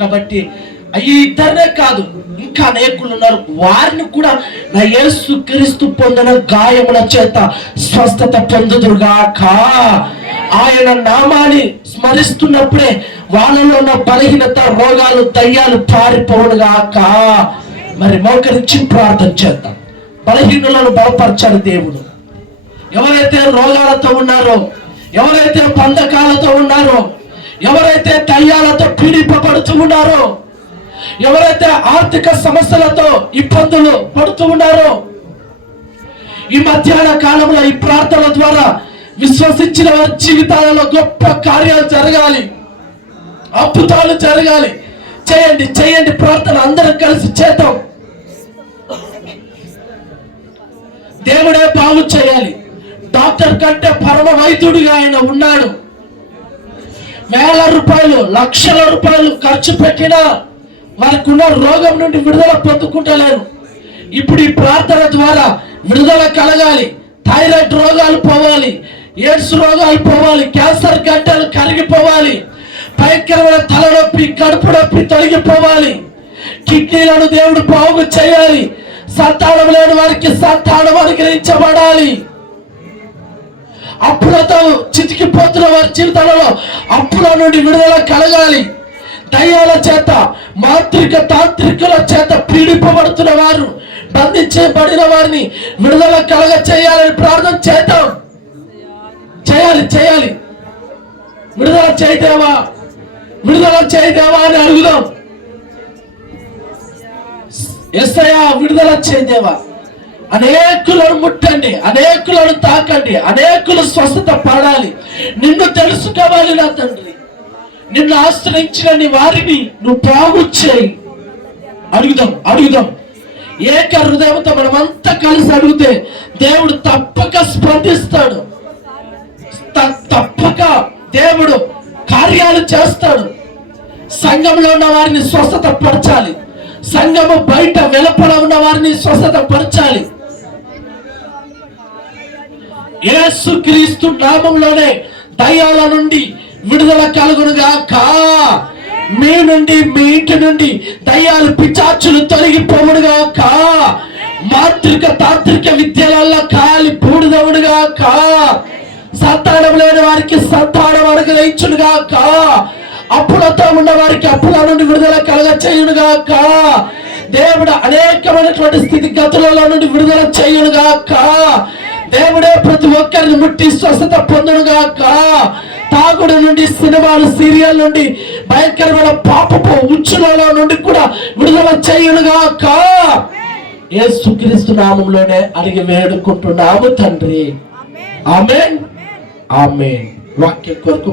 కాబట్టి ఈ ఇద్దరే కాదు ఇంకా అనేకులు ఉన్నారు. వారిని కూడా నా యేసు క్రీస్తు పొందిన గాయముల చేత స్వస్థత పొందుదురుగాక. ఆయన నామాన్ని స్మరిస్తున్నప్పుడే వాళ్ళలో ఉన్న బలహీనత రోగాలు దయ్యాలు పారిపోవునుగాక. మరి మోకరించి ప్రార్థన చేద్దాం. బలహీనులను బలపరచాడు దేవుడు. ఎవరైతే రోగాలతో ఉన్నారో ఎవరైతే బంధకాలతో ఉన్నారో ఎవరైతే దయ్యాలతో పీడింపబడుతూ ఉన్నారో ఎవరైతే ఆర్థిక సమస్యలతో ఇబ్బందులు పడుతూ ఉన్నారో ఈ మధ్యాహ్న కాలంలో ఈ ప్రార్థన ద్వారా విశ్వసించిన వారి జీవితాలలో గొప్ప కార్యాలు జరగాలి. అద్భుతాలు జరగాలి. చేయండి చేయండి ప్రార్థన అందరం కలిసి చేద్దాం. దేవుడే బాగు చేయాలి. డాక్టర్ కంటే పరమ వైద్యుడిగా ఆయన ఉన్నాడు. వేల రూపాయలు లక్షల రూపాయలు ఖర్చు పెట్టినా వారికి ఉన్న రోగం నుండి విడుదల పొందుకుంటలేరు. ఇప్పుడు ఈ ప్రార్థన ద్వారా విడుదల కలగాలి. థైరాయిడ్ రోగాలు పోవాలి. ఎయిడ్స్ రోగాలు పోవాలి. క్యాన్సర్ గడ్డలు కరిగిపోవాలి. భయంకరమైన తలనొప్పి కడుపు నొప్పి తొలగిపోవాలి. కిడ్నీలను దేవుడు బాగు చేయాలి. సంతానం లేని వారికి సంతానం అనుగ్రహించబడాలి. అప్పులతో చితికిపోతున్న వారి జీవితాలలో అప్పుల నుండి విడుదల కలగాలి. దయ్యాల చేత మాంత్రిక తాంత్రికుల చేత పీడిపబడుతున్న వారు బంధించబడిన వారిని విడుదల కలగ చేయాలని ప్రార్థన చేద్దాం. చేయాలి చేయాలి. విడుదల చేయదేవా విడుదల చేయదేవా అని అడుగుదాం. ఎస్ఐయా విడుదల చేయదేవా అనేకులను ముట్టండి అనేకులను తాకండి అనేకులు స్వస్థత పడాలి. నిన్ను తెలుసుకోవాలి నా తండ్రి. నిన్ను ఆశ్రయించిన నీ వారిని నువ్వు బాగు చేయి. అడుగుదాం అడుగుదాం. ఏక హృదయంతో మనమంతా కలిసి అడిగితే దేవుడు తప్పక స్పందిస్తాడు. త- తప్పక దేవుడు కార్యాలు చేస్తాడు. సంఘంలో ఉన్న వారిని స్వస్థత పరచాలి. సంఘము బయట వెలుపల ఉన్న వారిని స్వస్థత పరచాలి. యేసు క్రీస్తు నామంలోనే దయ్యాల నుండి విడుదల కలుగునుగా కా మీ నుండి మీ ఇంటి నుండి దయ్యాలు పిచాచులు తొలగిపోవుడుగా కా మాంత్రిక తాంత్రిక విద్యలలో కాలి పూడిదవుడుగా కా సంతానం లేని వారికి సంతానం అనుగ్రహించునుగా కా అప్పులతో ఉన్న వారికి అప్పుల నుండి విడుదల కలగ చేయునుగా కా దేవుడు అనేకమైనటువంటి స్థితి గతులలో నుండి విడుదల చేయునుగా కా దేవుడే ప్రతి ఒక్కరిని ముట్టి స్వస్థత పొందునుగాక. తాగుడు నుండి సినిమాలు సీరియల్ నుండి భయంకరమైన పాపపు ఉచ్చులలో నుండి కూడా విడుదల చేయునుగాక. యేసుక్రీస్తు నామంలోనే అడిగి వేడుకుంటున్నాము తండ్రి. ఆమెన్. ఆమెన్. వాక్యం కొరకు